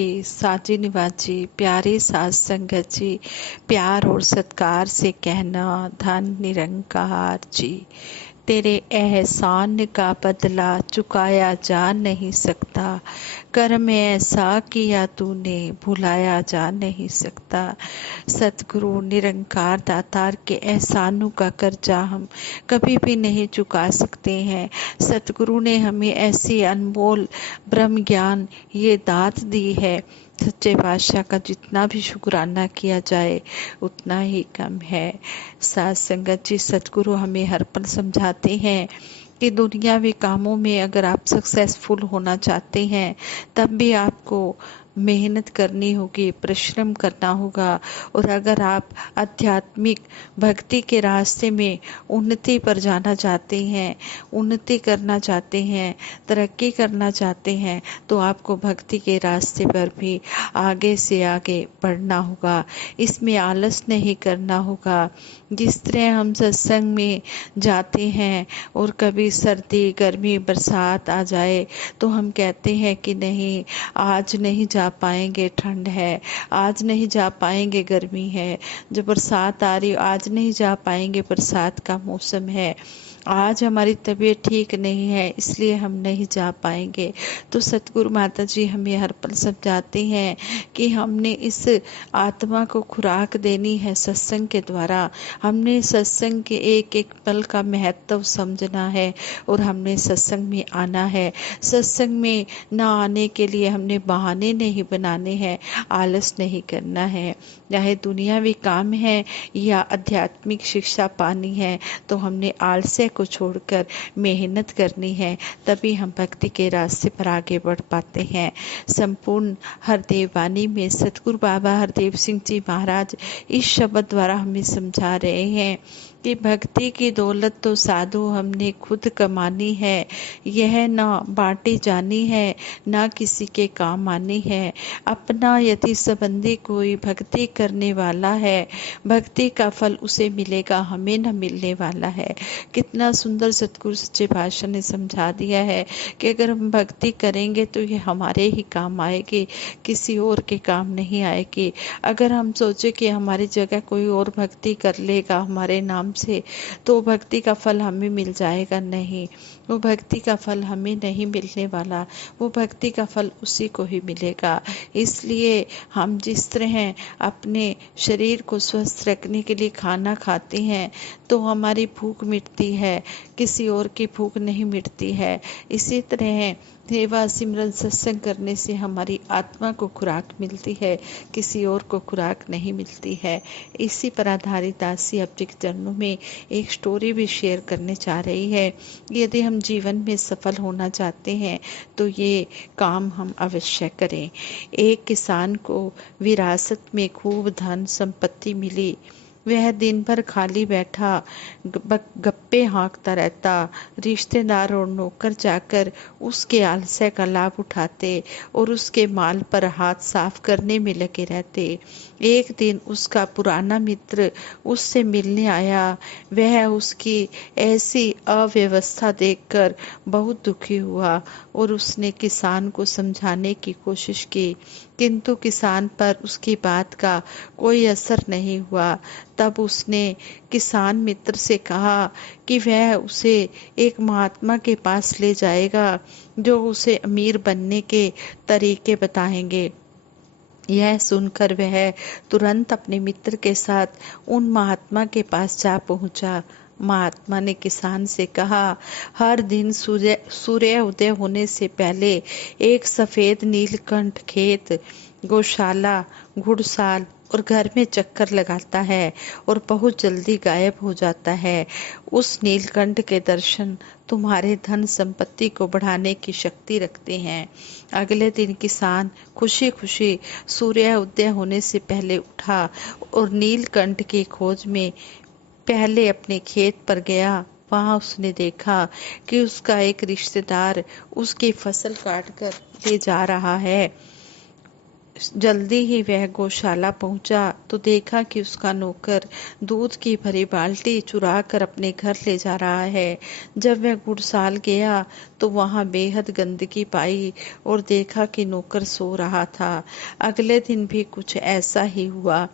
की साजी निवाजी प्यारी सास संगत जी, प्यार और सत्कार से कहना धन निरंकार जी। तेरे एहसान का बदला चुकाया जा नहीं सकता, कर्म ऐसा किया तूने भुलाया जा नहीं सकता। सतगुरु निरंकार दातार के एहसानों का कर्जा हम कभी भी नहीं चुका सकते हैं। सतगुरु ने हमें ऐसी अनमोल ब्रह्म ज्ञान ये दात दी है, सच्चे बादशाह का जितना भी शुक्राना किया जाए उतना ही कम है। साथ संगत जी, सतगुरु हमें हर पल समझाते हैं कि दुनियावी कामों में अगर आप सक्सेसफुल होना चाहते हैं तब भी आपको मेहनत करनी होगी, परिश्रम करना होगा। और अगर आप आध्यात्मिक भक्ति के रास्ते में उन्नति पर जाना चाहते हैं, उन्नति करना चाहते हैं, तरक्की करना चाहते हैं, तो आपको भक्ति के रास्ते पर भी आगे से आगे बढ़ना होगा। इसमें आलस नहीं करना होगा। जिस तरह हम सत्संग में जाते हैं और कभी सर्दी गर्मी बरसात आ जाए तो हम कहते हैं कि नहीं, आज नहीं जा पाएंगे, ठंड है, आज नहीं जा पाएंगे, गर्मी है। जब बरसात आ रही, आज नहीं जा पाएंगे, बरसात का मौसम है, आज हमारी तबीयत ठीक नहीं है इसलिए हम नहीं जा पाएंगे। तो सतगुरु माता जी हमें हर पल समझाते हैं कि हमने इस आत्मा को खुराक देनी है सत्संग के द्वारा। हमने सत्संग के एक एक पल का महत्व समझना है और हमने सत्संग में आना है। सत्संग में ना आने के लिए हमने बहाने नहीं बनाने हैं, आलस नहीं करना है। चाहे दुनियावी काम है या आध्यात्मिक शिक्षा पानी है, तो हमने आलस्य को छोड़कर मेहनत करनी है, तभी हम भक्ति के रास्ते पर आगे बढ़ पाते हैं। संपूर्ण हरदेव वाणी में सतगुरु बाबा हरदेव सिंह जी महाराज इस शब्द द्वारा हमें समझा रहे हैं कि भक्ति की दौलत तो साधु हमने खुद कमानी है, यह ना बांटी जानी है, ना किसी के काम आनी है। अपना यदि संबंधी कोई भक्ति करने वाला है, भक्ति का फल उसे मिलेगा, हमें न मिलने वाला है। कितना सुंदर सतगुरु सच्चे पातशाह ने समझा दिया है कि अगर हम भक्ति करेंगे तो ये हमारे ही काम आएगी, किसी और के काम नहीं आएगी। अगर हम सोचे कि हमारी जगह कोई और भक्ति कर लेगा हमारे नाम से, तो भक्ति का फल हमें मिल जाएगा, नहीं, वो भक्ति का फल हमें नहीं मिलने वाला, वो भक्ति का फल उसी को ही मिलेगा। इसलिए हम जिस तरह अपने शरीर को स्वस्थ रखने के लिए खाना खाते हैं तो हमारी भूख मिटती है, किसी और की भूख नहीं मिटती है। इसी तरह सेवा सिमरन सत्संग करने से हमारी आत्मा को खुराक मिलती है, किसी और को खुराक नहीं मिलती है। इसी पर आधारित दासी अपने चरणों में एक स्टोरी भी शेयर करने जा रही है। यदि हम जीवन में सफल होना चाहते हैं तो ये काम हम अवश्य करें। एक किसान को विरासत में खूब धन संपत्ति मिली। वह दिन भर खाली बैठा गप्पे हाँकता रहता। रिश्तेदार और नौकर जाकर उसके आलस्य का लाभ उठाते और उसके माल पर हाथ साफ करने में लगे रहते। एक दिन उसका पुराना मित्र उससे मिलने आया। वह उसकी ऐसी अव्यवस्था देखकर बहुत दुखी हुआ और उसने किसान को समझाने की कोशिश की, किंतु किसान पर उसकी बात का कोई असर नहीं हुआ। तब उसने किसान मित्र से कहा कि वह उसे एक महात्मा के पास ले जाएगा जो उसे अमीर बनने के तरीके बताएंगे। यह सुनकर वह तुरंत अपने मित्र के साथ उन महात्मा के पास जा पहुंचा। महात्मा ने किसान से कहा, हर दिन सूर्य उदय होने से पहले एक सफेद नीलकंठ खेत, गौशाला, घुड़साल और घर में चक्कर लगाता है और बहुत जल्दी गायब हो जाता है। उस नीलकंठ के दर्शन तुम्हारे धन संपत्ति को बढ़ाने की शक्ति रखते हैं। अगले दिन किसान खुशी खुशी सूर्य उदय होने से पहले उठा और नीलकंठ की खोज में पहले अपने खेत पर गया। वहां उसने देखा कि उसका एक रिश्तेदार उसकी फसल काट कर ले जा रहा है। जल्दी ही वह गौशाला पहुंचा तो देखा कि उसका नौकर दूध की भरी बाल्टी चुरा कर अपने घर ले जा रहा है। जब वह गुड़साल गया तो वहां बेहद गंदगी पाई और देखा कि नौकर सो रहा था। अगले दिन भी कुछ ऐसा ही हुआ।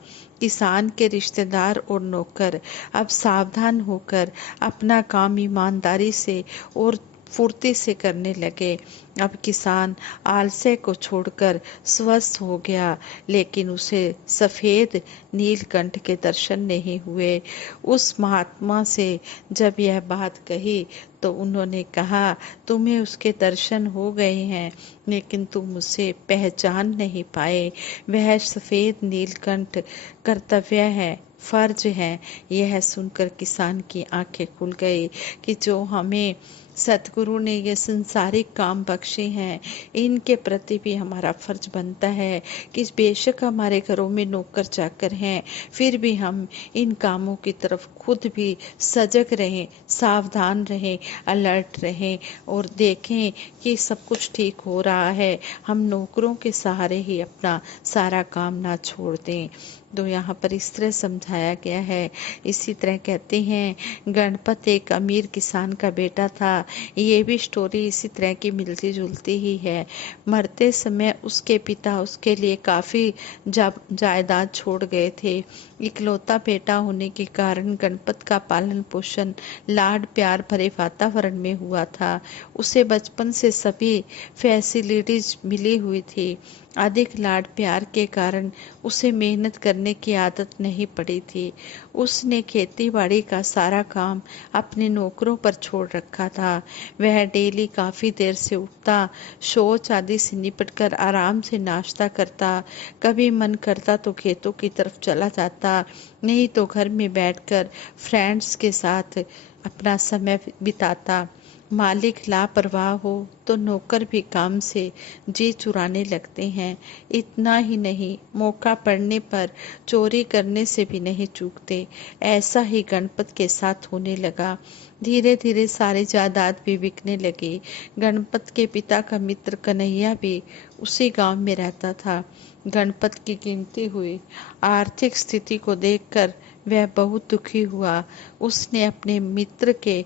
किसान के रिश्तेदार और नौकर अब सावधान होकर अपना काम ईमानदारी से और फुर्ती से करने लगे। अब किसान आलस्य को छोड़कर स्वस्थ हो गया, लेकिन उसे सफेद नीलकंठ के दर्शन नहीं हुए। उस महात्मा से जब यह बात कही तो उन्होंने कहा, तुम्हें उसके दर्शन हो गए हैं, लेकिन तुम उसे पहचान नहीं पाए। वह सफेद नीलकंठ कर्तव्य है, फर्ज है। यह सुनकर किसान की आंखें खुल गई कि जो हमें सतगुरु ने ये संसारिक काम बख्शे हैं, इनके प्रति भी हमारा फर्ज बनता है कि बेशक हमारे घरों में नौकर चाकर हैं, फिर भी हम इन कामों की तरफ खुद भी सजग रहें, सावधान रहें, अलर्ट रहें और देखें कि सब कुछ ठीक हो रहा है। हम नौकरों के सहारे ही अपना सारा काम ना छोड़ दें। तो यहाँ पर इस तरह समझाया गया है। इसी तरह कहते हैं गणपत एक अमीर किसान का बेटा था। ये भी स्टोरी इसी तरह की मिलती जुलती ही है। मरते समय उसके पिता उसके लिए काफ़ी जायदाद छोड़ गए थे। इकलौता बेटा होने के कारण गणपत का पालन पोषण लाड प्यार भरे वातावरण में हुआ था। उसे बचपन से सभी फैसिलिटीज मिली हुई थी। अधिक लाड प्यार के कारण उसे मेहनत करने की आदत नहीं पड़ी थी। उसने खेती बाड़ी का सारा काम अपने नौकरों पर छोड़ रखा था। वह डेली काफ़ी देर से उठता, शौच आदि से निपटकर आराम से नाश्ता करता, कभी मन करता तो खेतों की तरफ चला जाता, नहीं तो घर में बैठकर फ्रेंड्स के साथ अपना समय बिताता। मालिक लापरवाह हो तो नौकर भी काम से जी चुराने लगते हैं। इतना ही नहीं, मौका पड़ने पर चोरी करने से भी नहीं चूकते। ऐसा ही गणपत के साथ होने लगा। धीरे धीरे सारी जायदाद भी बिकने लगी। गणपत के पिता का मित्र कन्हैया भी उसी गांव में रहता था। गणपत की गिनती हुई आर्थिक स्थिति को देखकर वह बहुत दुखी हुआ। उसने अपने मित्र के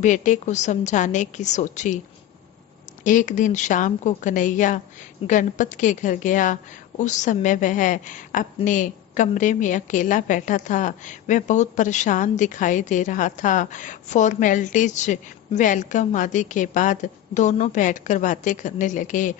बेटे को समझाने की सोची। एक दिन शाम को कन्हैया गणपत के घर गया। उस समय वह अपने कमरे में अकेला बैठा था। वह बहुत परेशान दिखाई दे रहा था। फॉर्मेलिटीज, वेलकम आदि के बाद दोनों बैठकर बातें करने लगे।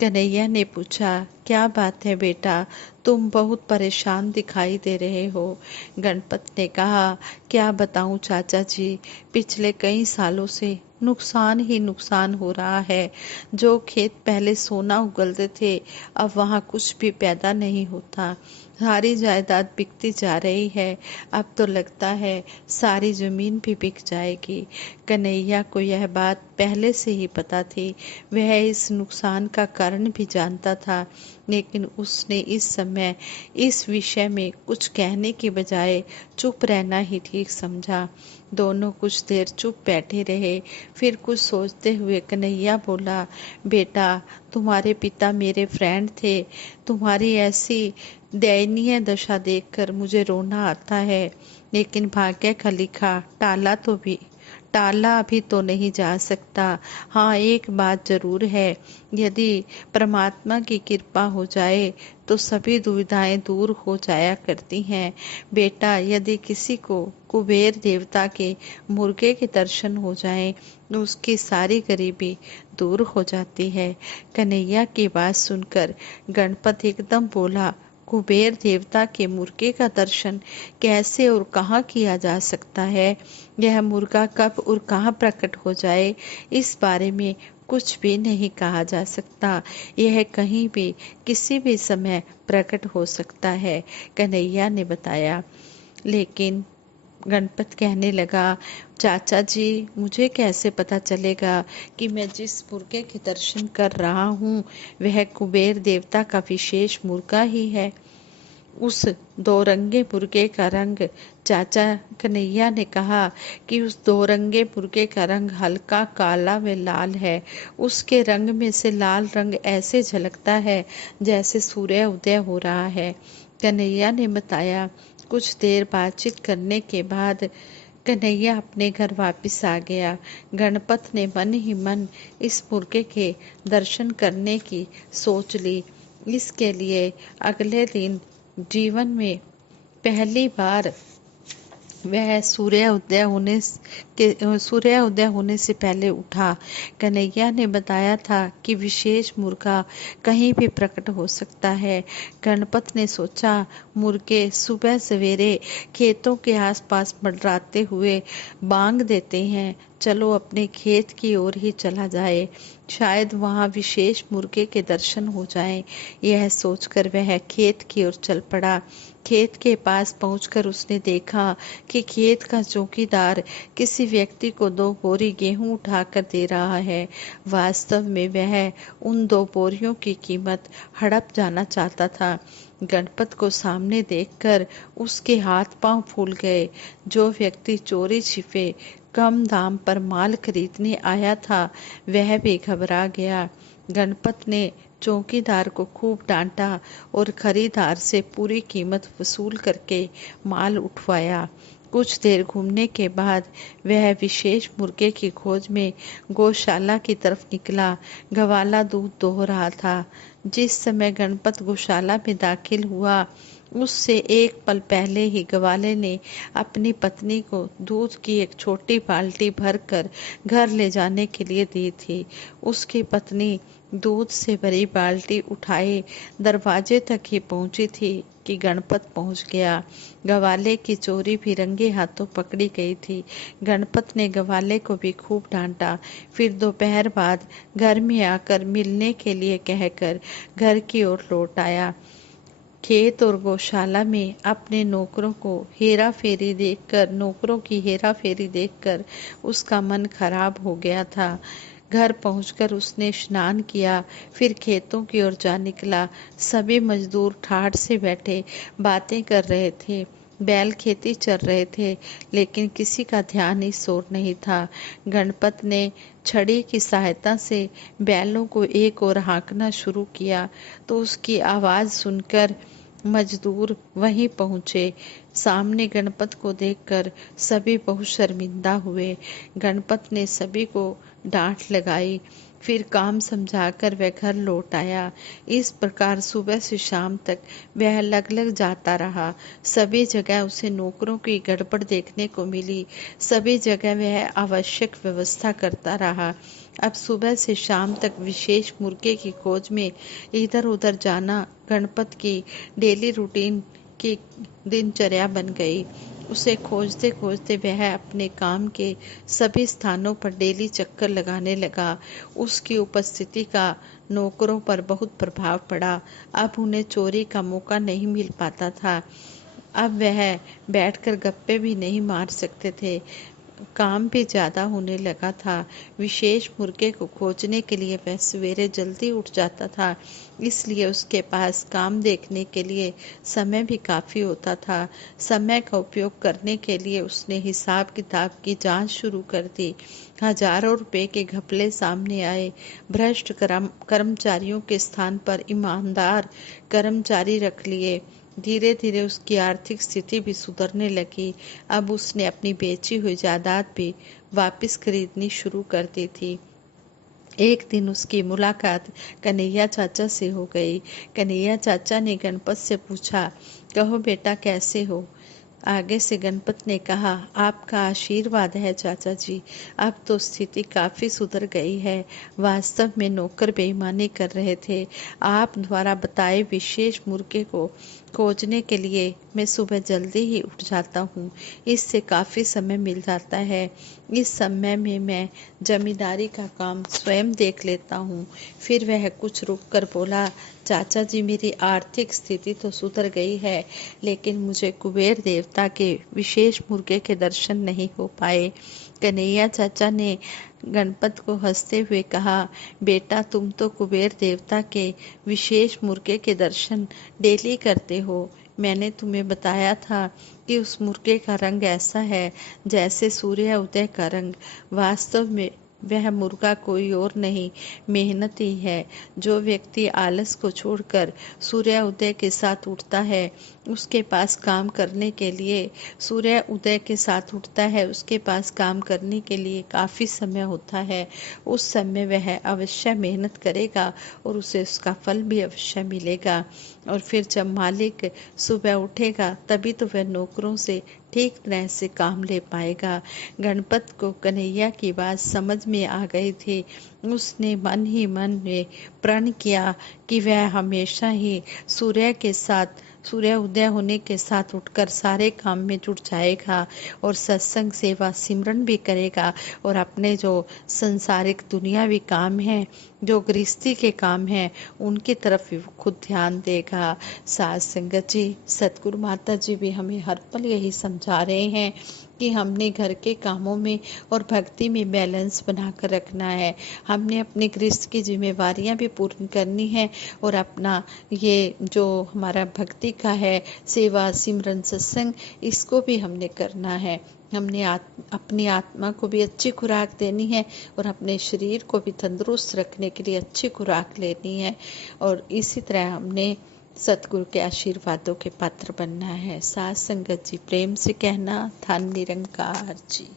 कन्हैया ने पूछा, क्या बात है बेटा, तुम बहुत परेशान दिखाई दे रहे हो। गणपत ने कहा, क्या बताऊं चाचा जी, पिछले कई सालों से नुकसान ही नुकसान हो रहा है। जो खेत पहले सोना उगलते थे, अब वहाँ कुछ भी पैदा नहीं होता। सारी जायदाद बिकती जा रही है। अब तो लगता है सारी जमीन भी बिक जाएगी। कन्हैया को यह बात पहले से ही पता थी। वह इस नुकसान का कारण भी जानता था, लेकिन उसने इस समय इस विषय में कुछ कहने की बजाय चुप रहना ही ठीक समझा। दोनों कुछ देर चुप बैठे रहे। फिर कुछ सोचते हुए कन्हैया बोला, बेटा, तुम्हारे पिता मेरे फ्रेंड थे। तुम्हारी ऐसी दयनीय दशा देखकर मुझे रोना आता है, लेकिन भाग्य का लिखा टाला अभी तो नहीं जा सकता। हाँ, एक बात जरूर है, यदि परमात्मा की कृपा हो जाए तो सभी दुविधाएं दूर हो जाया करती हैं। बेटा, यदि किसी को कुबेर देवता के मुर्गे के दर्शन हो जाएं तो उसकी सारी गरीबी दूर हो जाती है। कन्हैया की बात सुनकर गणपत एकदम बोला, कुबेर देवता के मुर्गे का दर्शन कैसे और कहाँ किया जा सकता है? यह मुर्गा कब और कहाँ प्रकट हो जाए, इस बारे में कुछ भी नहीं कहा जा सकता। यह कहीं भी किसी भी समय प्रकट हो सकता है, कन्हैया ने बताया। लेकिन गणपत कहने लगा, चाचा जी, मुझे कैसे पता चलेगा कि मैं जिस मुर्गे के दर्शन कर रहा हूँ वह कुबेर देवता का विशेष मुर्गा ही है? उस दो रंगे मुर्गे का रंग, चाचा कन्हैया ने कहा कि उस दो रंगे मुर्गे का रंग हल्का काला व लाल है। उसके रंग में से लाल रंग ऐसे झलकता है जैसे सूर्य उदय हो रहा है। कन्हैया ने बताया। कुछ देर बातचीत करने के बाद कन्हैया अपने घर वापस आ गया। गणपत ने मन ही मन इस मुर्गे के दर्शन करने की सोच ली। इसके लिए अगले दिन जीवन में पहली बार वह सूर्योदय होने से पहले उठा। कन्हैया ने बताया था कि विशेष मुर्गा कहीं भी प्रकट हो सकता है। गणपत ने सोचा, मुर्गे सुबह सवेरे खेतों के आसपास मंडराते हुए बांग देते हैं, चलो अपने खेत की ओर ही चला जाए, शायद वहां विशेष मुर्गे के दर्शन हो जाएं। यह सोचकर वह खेत की ओर चल पड़ा। खेत के पास पहुंचकर उसने देखा कि खेत का चौकीदार किसी व्यक्ति को 2 बोरी गेहूं उठाकर दे रहा है। वास्तव में वह उन 2 बोरियों की कीमत हड़प जाना चाहता था। गणपत को सामने देखकर उसके हाथ पांव फूल गए। जो व्यक्ति चोरी छिपे कम दाम पर माल खरीदने आया था, वह भी घबरा गया। गणपत ने चौकीदार को खूब डांटा और खरीदार से पूरी कीमत वसूल करके माल उठवाया। कुछ देर घूमने के बाद वह विशेष मुर्गे की खोज में गौशाला की तरफ निकला। ग्वाला दूध दोह रहा था। जिस समय गणपत गौशाला में दाखिल हुआ, उससे एक पल पहले ही ग्वाले ने अपनी पत्नी को दूध की एक छोटी बाल्टी भरकर घर ले जाने के लिए दी थी। उसकी पत्नी दूध से भरी बाल्टी उठाए दरवाजे तक ही पहुंची थी कि गणपत पहुंच गया। ग्वाले की चोरी भी रंगे हाथों पकड़ी गई थी। गणपत ने ग्वाले को भी खूब डांटा। फिर दोपहर बाद घर में आकर मिलने के लिए कहकर घर की ओर लौट आया। खेत और गौशाला में अपने नौकरों की हेरा फेरी देखकर उसका मन खराब हो गया था। घर पहुंचकर उसने स्नान किया, फिर खेतों की ओर जा निकला। सभी मजदूर ठाठ से बैठे बातें कर रहे थे। बैल खेती चल रहे थे, लेकिन किसी का ध्यान इस ओर नहीं था। गणपत ने छड़ी की सहायता से बैलों को एक ओर हाँकना शुरू किया तो उसकी आवाज सुनकर मजदूर वहीं पहुंचे। सामने गणपत को देखकर सभी बहुत शर्मिंदा हुए। गणपत ने सभी को डांट लगाई, फिर काम समझाकर वह घर लौट आया। इस प्रकार सुबह से शाम तक वह लग जाता रहा। सभी जगह उसे नौकरों की गड़बड़ देखने को मिली। सभी जगह वह आवश्यक व्यवस्था करता रहा। अब सुबह से शाम तक विशेष मुर्गे की खोज में इधर उधर जाना गणपत की डेली रूटीन की दिनचर्या बन गई। उसे खोजते खोजते वह अपने काम के सभी स्थानों पर डेली चक्कर लगाने लगा। उसकी उपस्थिति का नौकरों पर बहुत प्रभाव पड़ा। अब उन्हें चोरी का मौका नहीं मिल पाता था। अब वह बैठकर गप्पे भी नहीं मार सकते थे। काम भी ज्यादा होने लगा था। विशेष मुर्गे को खोजने के लिए वह सवेरे जल्दी उठ जाता था, इसलिए उसके पास काम देखने के लिए समय भी काफी होता था। समय का उपयोग करने के लिए उसने हिसाब किताब की जांच शुरू कर दी। हजारों रुपए के घपले सामने आए। भ्रष्ट कर्मचारियों के स्थान पर ईमानदार कर्मचारी रख लिए। धीरे धीरे उसकी आर्थिक स्थिति भी सुधरने लगी। अब उसने अपनी बेची हुई जायदाद भी वापस खरीदनी शुरू कर दी थी। एक दिन उसकी मुलाकात कन्हैया चाचा से हो गई। कन्हैया चाचा ने गणपत से पूछा, कहो बेटा कैसे हो? आगे से गणपत ने कहा, आपका आशीर्वाद है चाचा जी, अब तो स्थिति काफी सुधर गई है। वास्तव में नौकर बेईमानी कर रहे थे। आप द्वारा बताए विशेष मुर्गे को खोजने के लिए मैं सुबह जल्दी ही उठ जाता हूँ। इससे काफी समय मिल जाता है। इस समय में मैं जमींदारी का काम स्वयं देख लेता हूँ। फिर वह कुछ रुक कर बोला, चाचा जी मेरी आर्थिक स्थिति तो सुधर गई है, लेकिन मुझे कुबेर देवता के विशेष मुर्गे के दर्शन नहीं हो पाए। कन्हैया चाचा ने गणपत को हंसते हुए कहा, बेटा तुम तो कुबेर देवता के विशेष मुर्गे के दर्शन डेली करते हो, मैंने तुम्हें बताया था कि उस मुर्गे का रंग ऐसा है जैसे सूर्य उदय का रंग। वास्तव में वह मुर्गा कोई और नहीं, मेहनत ही है। जो व्यक्ति आलस को छोड़कर सूर्य उदय के साथ उठता है, उसके पास काम करने के लिए सूर्य उदय के साथ उठता है, उसके पास काम करने के लिए काफ़ी समय होता है। उस समय वह अवश्य मेहनत करेगा और उसे उसका फल भी अवश्य मिलेगा। और फिर जब मालिक सुबह उठेगा तभी तो वह नौकरों से ठीक तरह से काम ले पाएगा। गणपत को कन्हैया की बात समझ में आ गई थी। उसने मन ही मन में प्रण किया कि वह हमेशा ही सूर्य के साथ, सूर्य उदय होने के साथ उठकर सारे काम में जुट जाएगा और सत्संग सेवा सिमरन भी करेगा और अपने जो संसारिक दुनियावी काम हैं, जो गृहस्थी के काम हैं, उनकी तरफ भी खुद ध्यान देगा। साथ संगत जी, सतगुरु माता जी भी हमें हर पल यही समझा रहे हैं कि हमने घर के कामों में और भक्ति में बैलेंस बनाकर रखना है। हमने अपने गृहस्थ की जिम्मेवारियां भी पूर्ण करनी है और अपना ये जो हमारा भक्ति का है, सेवा सिमरन सत्संग, इसको भी हमने करना है। हमने अपनी आत्मा को भी अच्छी खुराक देनी है और अपने शरीर को भी तंदुरुस्त रखने के लिए अच्छी खुराक लेनी है। और इसी तरह हमने सतगुरु के आशीर्वादों के पात्र बनना है। साथ संगत जी, प्रेम से कहना, धन निरंकार जी।